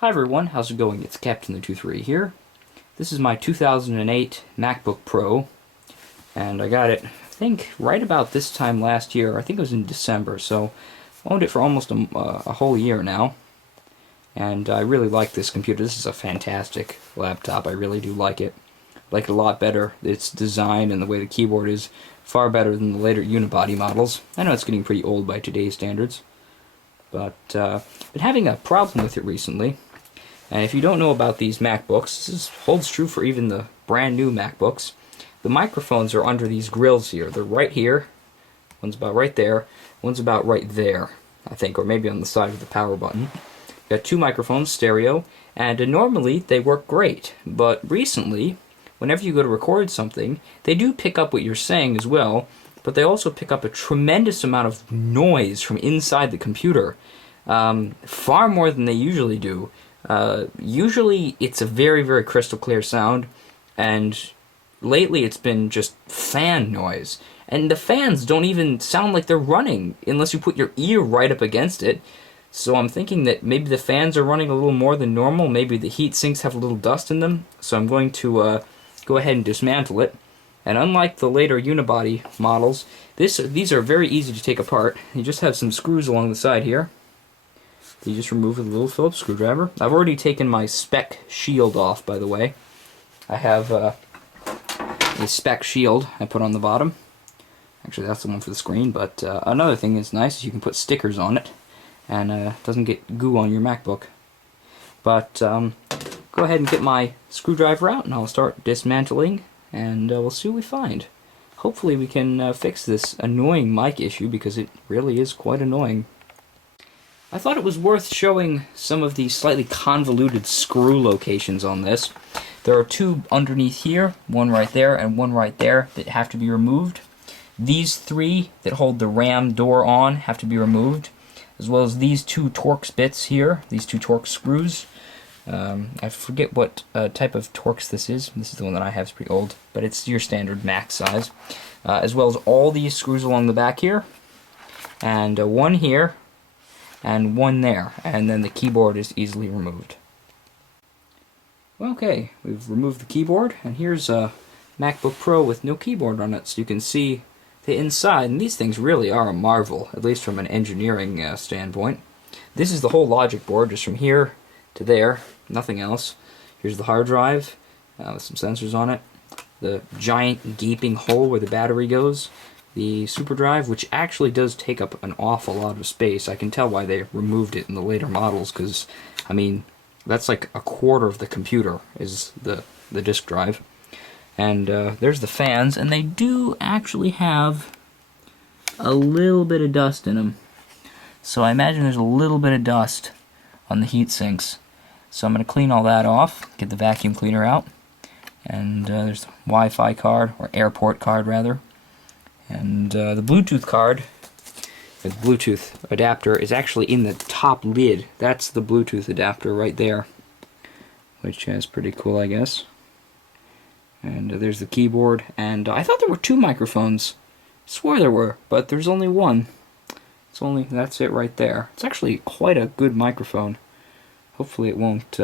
Hi everyone, how's it going? It's Captain the 23 here. This is my 2008 MacBook Pro, and I got it, I think, right about this time last year. I think it was in December, so I owned it for almost a whole year now. And I really like this computer. This is a fantastic laptop. I really do like it. I like it a lot better. Its design and the way the keyboard is far better than the later unibody models. I know it's getting pretty old by today's standards, but been having a problem with it recently. And if you don't know about these MacBooks, this holds true for even the brand new MacBooks. The microphones are under these grills here. They're right here. One's about right there. One's about right there, I think, or maybe on the side of the power button. Got two microphones, stereo, and normally they work great. But recently, whenever you go to record something, they do pick up what you're saying as well, but they also pick up a tremendous amount of noise from inside the computer. Far more than they usually do. Usually it's a very, very crystal clear sound, and lately it's been just fan noise. And the fans don't even sound like they're running unless you put your ear right up against it. So I'm thinking that maybe the fans are running a little more than normal. Maybe the heat sinks have a little dust in them. So I'm going to go ahead and dismantle it. And unlike the later unibody models, these are very easy to take apart. You just have some screws along the side here. You just remove with a little Phillips screwdriver. I've already taken my spec shield off, by the way. I have a spec shield I put on the bottom. Actually, that's the one for the screen, but another thing that's nice is you can put stickers on it, and it doesn't get goo on your MacBook. But go ahead and get my screwdriver out, and I'll start dismantling, and we'll see what we find. Hopefully we can fix this annoying mic issue, because it really is quite annoying. I thought it was worth showing some of the slightly convoluted screw locations on this. There are two underneath here, one right there and one right there, that have to be removed. These three that hold the RAM door on have to be removed, as well as these two Torx bits here, these two Torx screws. I forget what type of Torx this is. This is the one that I have. It's pretty old, but it's your standard Mac size. As well as all these screws along the back here, and one here, and one there, and then the keyboard is easily removed. Okay, we've removed the keyboard, and here's a MacBook Pro with no keyboard on it, so you can see the inside, and these things really are a marvel, at least from an engineering standpoint. This is the whole logic board, just from here to there, nothing else. Here's the hard drive, with some sensors on it, the giant gaping hole where the battery goes, the super drive, which actually does take up an awful lot of space. I can tell why they removed it in the later models, because, I mean, that's like a quarter of the computer is the disk drive. And there's the fans, and they do actually have a little bit of dust in them. So I imagine there's a little bit of dust on the heat sinks. So I'm going to clean all that off, get the vacuum cleaner out, and there's the Wi-Fi card, or airport card rather. And the Bluetooth card, the Bluetooth adapter, is actually in the top lid. That's the Bluetooth adapter right there, which is pretty cool, I guess. And there's the keyboard, and I thought there were two microphones. I swore there were, but there's only one. That's it right there. It's actually quite a good microphone. Hopefully it won't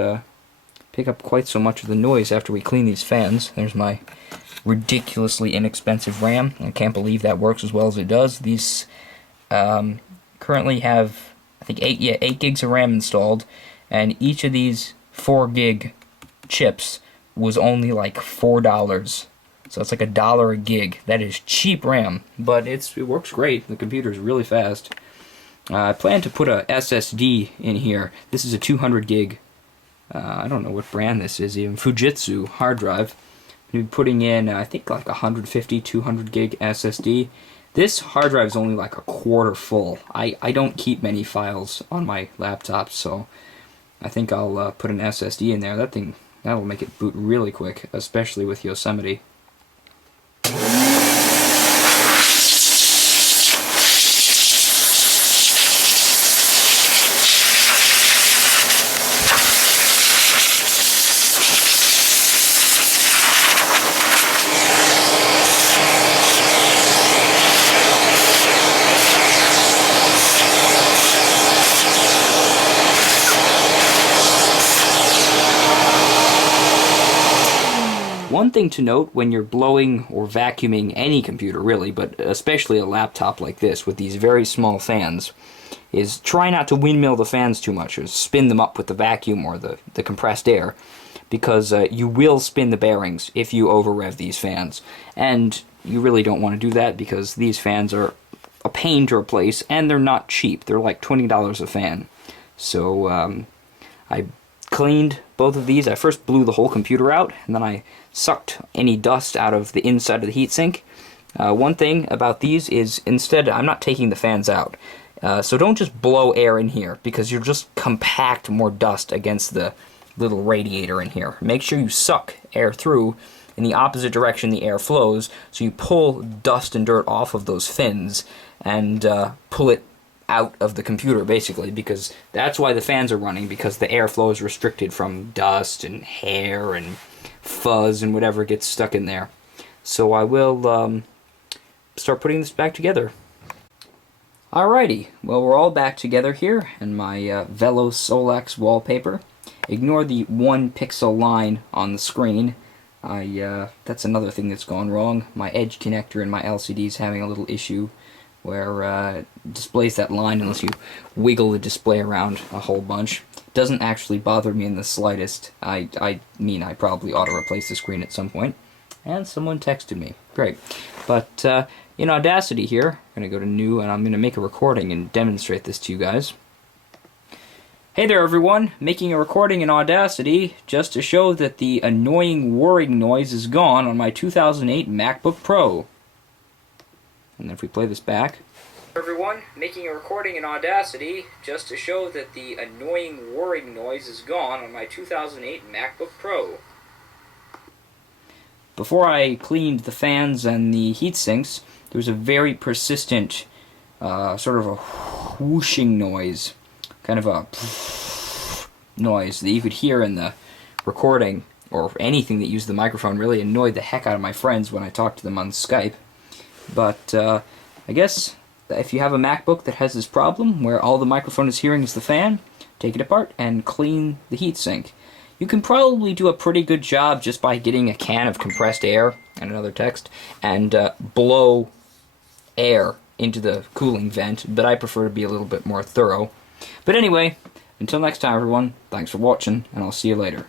pick up quite so much of the noise after we clean these fans. There's my ridiculously inexpensive RAM. I can't believe that works as well as it does. These currently have, I think, 8 gigs of RAM installed, and each of these 4 gig chips was only like $4. So it's like $1 a gig. That is cheap RAM, but it works great. The computer is really fast. I plan to put a SSD in here. This is a 200 gig. I don't know what brand this is even. Fujitsu hard drive. Be putting in, I think, like 150, 200 gig SSD. This hard drive is only like a quarter full. I don't keep many files on my laptop, so I think I'll put an SSD in there. That'll make it boot really quick, especially with Yosemite. one thing to note when you're blowing or vacuuming any computer, really, but especially a laptop like this with these very small fans, is try not to windmill the fans too much or spin them up with the vacuum or the compressed air, because you will spin the bearings if you over-rev these fans. And you really don't want to do that because these fans are a pain to replace, and they're not cheap. They're like $20 a fan. So I cleaned both of these. I first blew the whole computer out, and then I sucked any dust out of the inside of the heatsink. One thing about these is, instead, I'm not taking the fans out. So don't just blow air in here, because you'll just compact more dust against the little radiator in here. Make sure you suck air through in the opposite direction the air flows, so you pull dust and dirt off of those fins and pull it out of the computer, basically, because that's why the fans are running, because the airflow is restricted from dust and hair and fuzz and whatever gets stuck in there. So I will start putting this back together. Alrighty, well, we're all back together here in my Velo Solex wallpaper. Ignore the 1 pixel line on the screen. That's another thing that's gone wrong. My edge connector in my LCD is having a little issue where it displays that line unless you wiggle the display around a whole bunch. It doesn't actually bother me in the slightest. I mean, I probably ought to replace the screen at some point. And someone texted me. Great. But in Audacity here, I'm going to go to New, and I'm going to make a recording and demonstrate this to you guys. Hey there everyone, making a recording in Audacity just to show that the annoying whirring noise is gone on my 2008 MacBook Pro. And if we play this back. Everyone, making a recording in Audacity just to show that the annoying whirring noise is gone on my 2008 MacBook Pro. Before I cleaned the fans and the heat sinks, there was a very persistent sort of a whooshing noise. Kind of a noise that you could hear in the recording, or anything that used the microphone. Really annoyed the heck out of my friends when I talked to them on Skype. But I guess if you have a MacBook that has this problem, where all the microphone is hearing is the fan, take it apart and clean the heatsink. You can probably do a pretty good job just by getting a can of compressed air, and another text, and blow air into the cooling vent, but I prefer to be a little bit more thorough. But anyway, until next time everyone, thanks for watching, and I'll see you later.